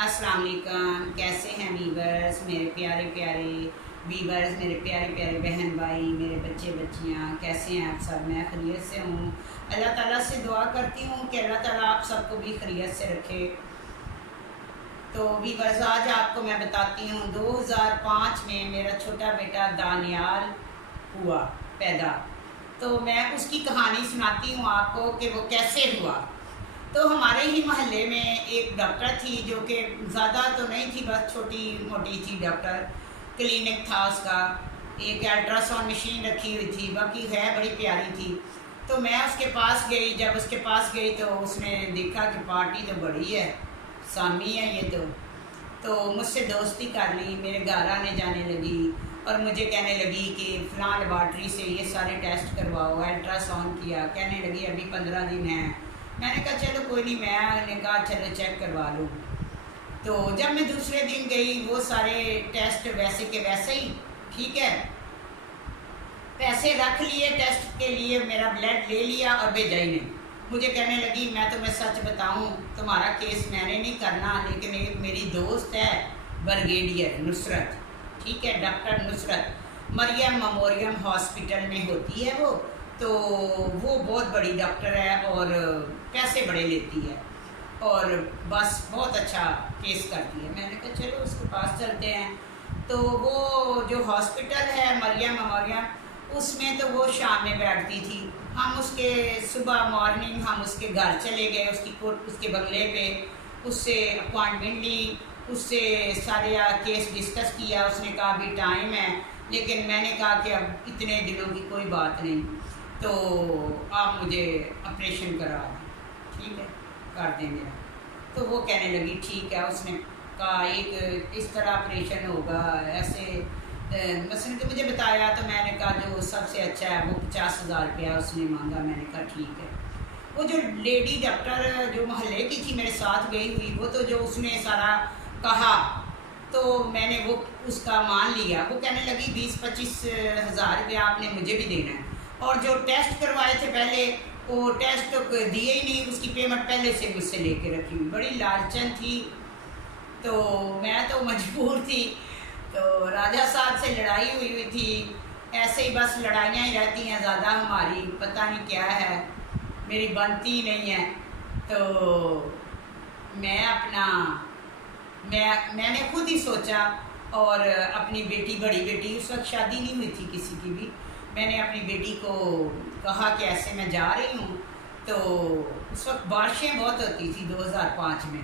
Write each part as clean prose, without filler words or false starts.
अस्सलाम वालेकुम। कैसे हैं वीवर्स, मेरे प्यारे प्यारे वीवर्स, मेरे प्यारे प्यारे बहन भाई, मेरे बच्चे बच्चियाँ, कैसे हैं आप सब? मैं खैरियत से हूँ। अल्लाह ताला से दुआ करती हूँ कि अल्लाह ताला आप सबको भी खैरियत से रखे। तो वीवर्स, आज आपको मैं बताती हूँ 2005 में मेरा छोटा बेटा दानियाल हुआ पैदा। तो मैं उसकी कहानी सुनाती हूँ आपको कि वो कैसे हुआ। तो हमारे ही मोहल्ले में एक डॉक्टर थी जो कि ज़्यादा तो नहीं थी, बस छोटी मोटी थी डॉक्टर। क्लिनिक था उसका, एक अल्ट्रासाउंड मशीन रखी हुई थी, बाकी है बड़ी प्यारी थी। तो मैं उसके पास गई। जब उसके पास गई तो उसने देखा कि पार्टी तो बड़ी है, सामी है ये तो मुझसे दोस्ती कर ली, मेरे घर आने जाने लगी और मुझे कहने लगी कि फ़लाँ लेबॉर्ट्री से ये सारे टेस्ट करवाओ। अल्ट्रासाउंड किया, कहने लगी अभी 15 दिन है। मैंने कहा चलो कोई नहीं, मैंने कहा चलो चेक करवा लूँ। तो जब मैं दूसरे दिन गई, वो सारे टेस्ट वैसे के वैसे ही, ठीक है, पैसे रख लिए टेस्ट के लिए, मेरा ब्लड ले लिया और भेजा ही नहीं। मुझे कहने लगी मैं तुम्हें सच बताऊं, तुम्हारा केस मैंने नहीं करना, लेकिन एक मेरी दोस्त है ब्रिगेडियर नुसरत, ठीक है, doctor Nusrat, Mariam memorial hospital में होती है वो। तो वो बहुत बड़ी डॉक्टर है और पैसे बड़े लेती है और बस बहुत अच्छा केस करती है। मैंने कहा चलो उसके पास चलते हैं। तो वो जो हॉस्पिटल है मरियम मेमोरियल, उसमें तो वो शाम में बैठती थी। हम उसके सुबह मॉर्निंग हम उसके घर चले गए, उसके बंगले पे, उससे अपॉइंटमेंट ली, उससे सारे केस डिस्कस किया। उसने कहा अभी टाइम है, लेकिन मैंने कहा कि अब इतने दिनों की कोई बात नहीं, तो आप मुझे ऑपरेशन करा दें, ठीक है, कर दें मेरा। तो वो कहने लगी ठीक है। उसने कहा एक इस तरह ऑपरेशन होगा, ऐसे मसलन तो मुझे बताया। तो मैंने कहा जो सबसे अच्छा है वो 50,000 रुपया उसने मांगा। मैंने कहा ठीक है। वो जो लेडी डॉक्टर जो मोहल्ले की थी मेरे साथ गई हुई, वो तो जो उसने सारा कहा तो मैंने वो उसका मान लिया। वो कहने लगी 20-25 हज़ार रुपया आपने मुझे भी देना है, और जो टेस्ट करवाए थे पहले वो टेस्ट तो दिए ही नहीं, उसकी पेमेंट पहले से मुझसे लेके रखी हुई। बड़ी लालचन थी, तो मैं तो मजबूर थी। तो राजा साहब से लड़ाई हुई थी, ऐसे ही बस लड़ाइयाँ ही रहती हैं ज़्यादा हमारी, पता नहीं क्या है, मेरी बनती नहीं है। तो मैंने खुद ही सोचा और अपनी बेटी, बड़ी बेटी, उस वक्त शादी नहीं हुई थी किसी की भी, मैंने अपनी बेटी को कहा कि ऐसे मैं जा रही हूँ। तो उस वक्त बारिशें बहुत होती थी 2005 में।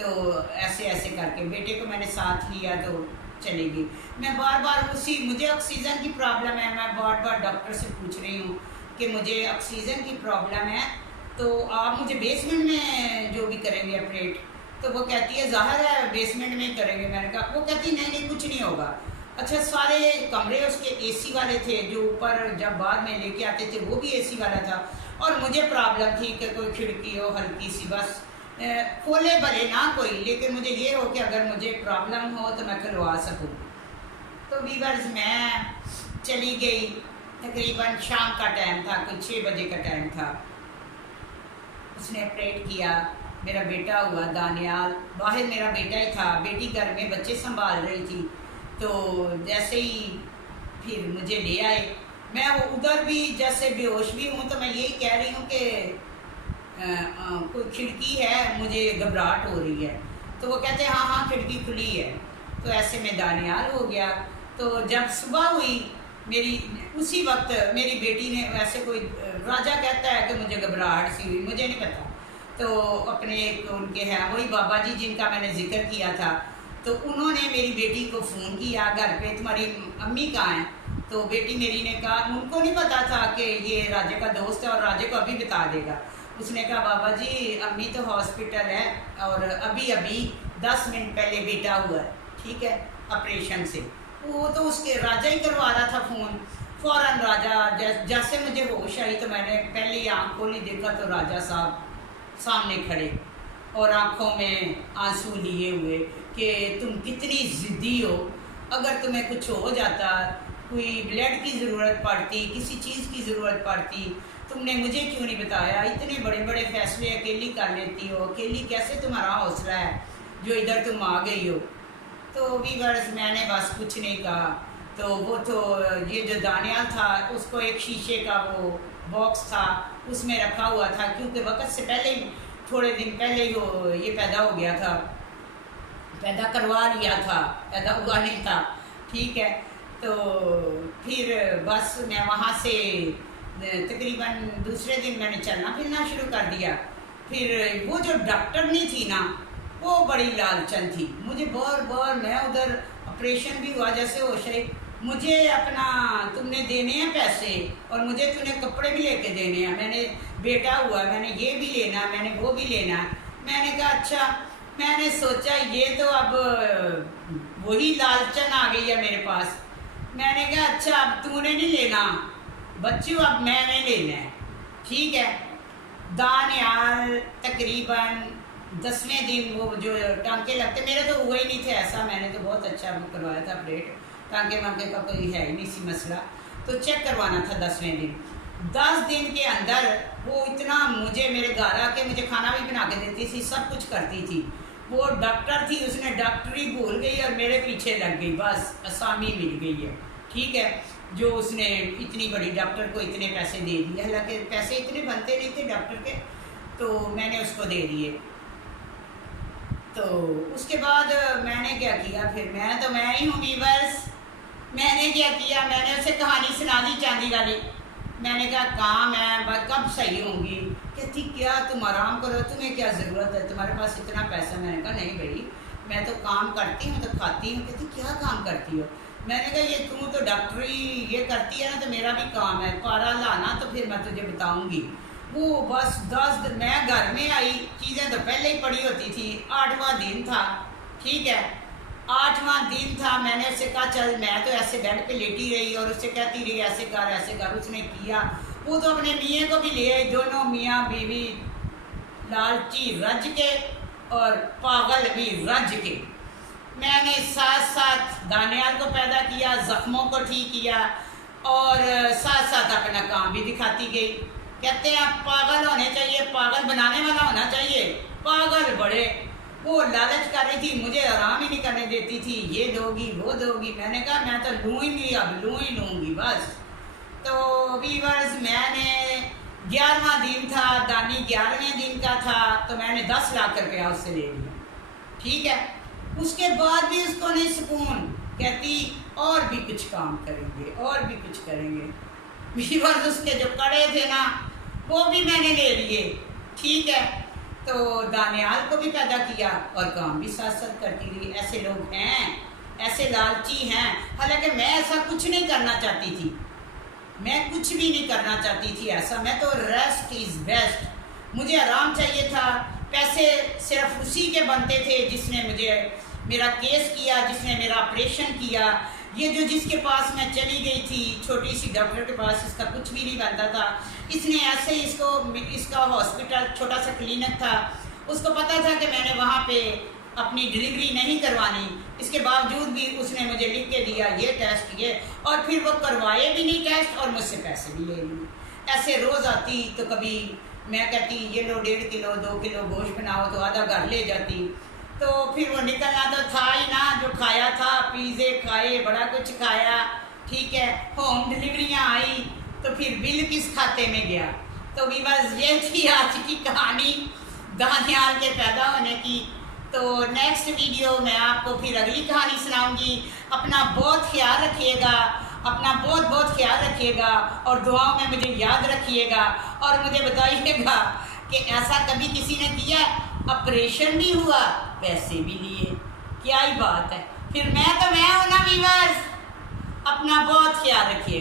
तो ऐसे ऐसे करके बेटे को मैंने साथ लिया तो चली गई। मैं बार बार मुझे ऑक्सीजन की प्रॉब्लम है, मैं बार बार डॉक्टर से पूछ रही हूँ कि मुझे ऑक्सीजन की प्रॉब्लम है, तो आप मुझे बेसमेंट में जो भी करेंगे ऑपरेट। तो वो कहती है ज़ाहिर है बेसमेंट में ही करेंगे। मैंने कहा, वो कहती नहीं कुछ नहीं होगा। अच्छा, सारे कमरे उसके एसी वाले थे, जो ऊपर जब बाद में लेके आते थे वो भी एसी वाला था, और मुझे प्रॉब्लम थी कि कोई खिड़की हो हल्की सी, बस खोले भले ना कोई, लेकिन मुझे ये हो कि अगर मुझे प्रॉब्लम हो तो मैं खुलवा सकूँ। तो वीवर्स, मैं चली गई, तकरीबन शाम का टाइम था, कुछ 6 बजे का टाइम था। उसने ऑपरेट किया, मेरा बेटा हुआ दानियाल। बाहर मेरा बेटा ही था, बेटी घर में बच्चे संभाल रही थी। तो जैसे ही फिर मुझे ले आए, मैं उधर भी जैसे बेहोश भी हूँ, तो मैं यही कह रही हूँ कि कोई खिड़की है, मुझे घबराहट हो रही है। तो वो कहते हैं हाँ खिड़की खुली है। तो ऐसे में दानियाल हो गया। तो जब सुबह हुई मेरी, उसी वक्त मेरी बेटी ने, वैसे कोई राजा कहता है कि मुझे घबराहट सी हुई, मुझे नहीं पता। तो अपने एक उनके हैं वही बाबा जी जिनका मैंने जिक्र किया था, तो उन्होंने मेरी बेटी को फ़ोन किया घर पे, तुम्हारी अम्मी कहाँ हैं? तो बेटी मेरी ने कहा, उनको नहीं पता था कि ये राजे का दोस्त है और राजे को अभी बता देगा। उसने कहा बाबा जी अम्मी तो हॉस्पिटल है और अभी 10 मिनट पहले बेटा हुआ है, ठीक है, ऑपरेशन से। वो तो उसके राजा ही करवा रहा था फ़ोन। फ़ौरन राजा, जैसे मुझे होश आई तो मैंने पहले ही आँख खोली, देखा तो राजा साहब सामने खड़े और आँखों में आंसू लिए हुए कि तुम कितनी ज़िद्दी हो, अगर तुम्हें कुछ हो जाता, कोई ब्लड की ज़रूरत पड़ती, किसी चीज़ की ज़रूरत पड़ती, तुमने मुझे क्यों नहीं बताया? इतने बड़े बड़े फैसले अकेली कर लेती हो, अकेली कैसे तुम्हारा हौसला है? जो इधर तुम आ गई हो। तो वीवर्स मैंने बस कुछ नहीं कहा। तो वो तो ये जो दानियाल था उसको एक शीशे का वो बॉक्स था उसमें रखा हुआ था, क्योंकि वक्त से पहले ही थोड़े दिन पहले ही वो ये पैदा हो गया था, पैदा करवा लिया था, पैदा हुआ नहीं था। ठीक है, तो फिर बस मैं वहाँ से तकरीबन दूसरे दिन मैंने चलना फिरना शुरू कर दिया। फिर वो जो डॉक्टरनी थी ना वो बड़ी लालचन थी, मुझे बार बार मैं उधर ऑपरेशन भी हुआ जैसे हो शायद, मुझे अपना तुमने देने हैं पैसे और मुझे तूने कपड़े भी लेके देने हैं, मैंने बेटा हुआ मैंने ये भी लेना मैंने वो भी लेना। मैंने कहा अच्छा, मैंने सोचा ये तो अब वही लालचन आ गई है मेरे पास। मैंने कहा अच्छा अब तूने नहीं लेना बच्चों, अब मैंने लेना है। ठीक है, दानियाल तकरीबन 10वें दिन वो जो टांके लगते मेरे तो हुए ही नहीं थे ऐसा, मैंने तो बहुत अच्छा करवाया था अपडेट, टांके वांके का कोई है ही नहीं सी मसला, तो चेक करवाना था 10वें दिन। 10 दिन के अंदर वो इतना मुझे मेरे घर आके मुझे खाना भी बना के देती थी, सब कुछ करती थी। वो डॉक्टर थी, उसने डॉक्टरी भूल गई और मेरे पीछे लग गई, बस असामी मिल गई है। ठीक है, जो उसने इतनी बड़ी डॉक्टर को इतने पैसे दे दिए, हालांकि पैसे इतने बनते नहीं थे डॉक्टर के, तो मैंने उसको दे दिए। तो उसके बाद मैंने क्या किया, फिर मैं ही हूँ वीवर्स, मैंने क्या किया, मैंने उसे कहानी सुना दी चांदी वाली। मैंने कहा काम है कब सही होंगी, कहती क्या तुम आराम करो, तुम्हें क्या ज़रूरत है, तुम्हारे पास इतना पैसा। मैंने कहा नहीं भाई मैं तो काम करती हूँ तो खाती हूँ। कहती क्या काम करती हो। मैंने कहा ये तू तो डॉक्टरी ये करती है ना, तो मेरा भी काम है, पारा लाना तो फिर मैं तुझे बताऊँगी। वो बस 10 दिन मैं घर में आई, चीज़ें तो पहले ही पड़ी होती थी। 8वां दिन था, ठीक है 8वां दिन था। मैंने उससे कहा चल, मैं तो ऐसे बेड पे लेटी रही और उससे कहती रही ऐसे कर, उसने किया। वो तो अपने मियाँ को भी ले आई, दोनों मियाँ बीवी लालची रज के और पागल भी रज के। मैंने साथ साथ दानियाल को पैदा किया, जख्मों को ठीक किया और साथ साथ अपना काम भी दिखाती गई। कहते हैं आप पागल होने चाहिए, पागल बनाने वाला होना चाहिए, पागल बड़े। वो लालच कर रही थी, मुझे आराम ही नहीं करने देती थी, ये दोगी वो दोगी। मैंने कहा मैं तो लूँ ही नहीं, अब लूँ ही लूँगी बस। तो वीवर्स मैंने 11वां दिन था, दानी 11वें दिन का था, तो मैंने 10 लाख रुपया उससे ले लिया। ठीक है, उसके बाद भी उसको नहीं सुकून, कहती और भी कुछ काम करेंगे और भी कुछ करेंगे। वीवर्स उसके जो कड़े थे ना वो भी मैंने ले लिए। ठीक है, तो दानियाल को भी पैदा किया और काम भी साथ साथ करती रही। ऐसे लोग हैं, ऐसे लालची हैं। हालांकि मैं ऐसा कुछ नहीं करना चाहती थी, मैं कुछ भी नहीं करना चाहती थी ऐसा। मैं तो रेस्ट इज़ बेस्ट, मुझे आराम चाहिए था। पैसे सिर्फ उसी के बनते थे जिसने मुझे मेरा केस किया, जिसने मेरा ऑपरेशन किया। ये जो जिसके पास मैं चली गई थी छोटी सी डॉक्टर के पास, इसका कुछ भी नहीं बनता था। इसने ऐसे ही इसका हॉस्पिटल छोटा सा क्लिनिक था, उसको पता था कि मैंने वहाँ पे अपनी डिलीवरी नहीं करवानी, इसके बावजूद भी उसने मुझे लिख के दिया ये टेस्ट ये, और फिर वो करवाए भी नहीं टेस्ट और मुझसे पैसे भी ले लिए। ऐसे रोज़ आती तो कभी मैं कहती ये लो 1.5 किलो 2 किलो गोश्त बनाओ, तो आधा घर ले जाती। तो फिर वो निकलना तो था ही ना, जो खाया था, पिज़्ज़े खाए, बड़ा कुछ खाया। ठीक है, होम डिलीवरियाँ आई तो फिर बिल किस खाते में गया। तो भी बस ये थी आज की कहानी दानियाल के पैदा होने की। तो नेक्स्ट वीडियो में आपको फिर अगली कहानी सुनाऊंगी। अपना बहुत ख्याल रखिएगा, अपना बहुत बहुत ख्याल रखिएगा और दुआओं में मुझे याद रखिएगा। और मुझे बताइएगा कि ऐसा कभी किसी ने किया, ऑपरेशन भी हुआ पैसे भी लिए, क्या ही बात है। फिर मैं हूं ना वीवर्स, अपना बहुत ख्याल रखिएगा।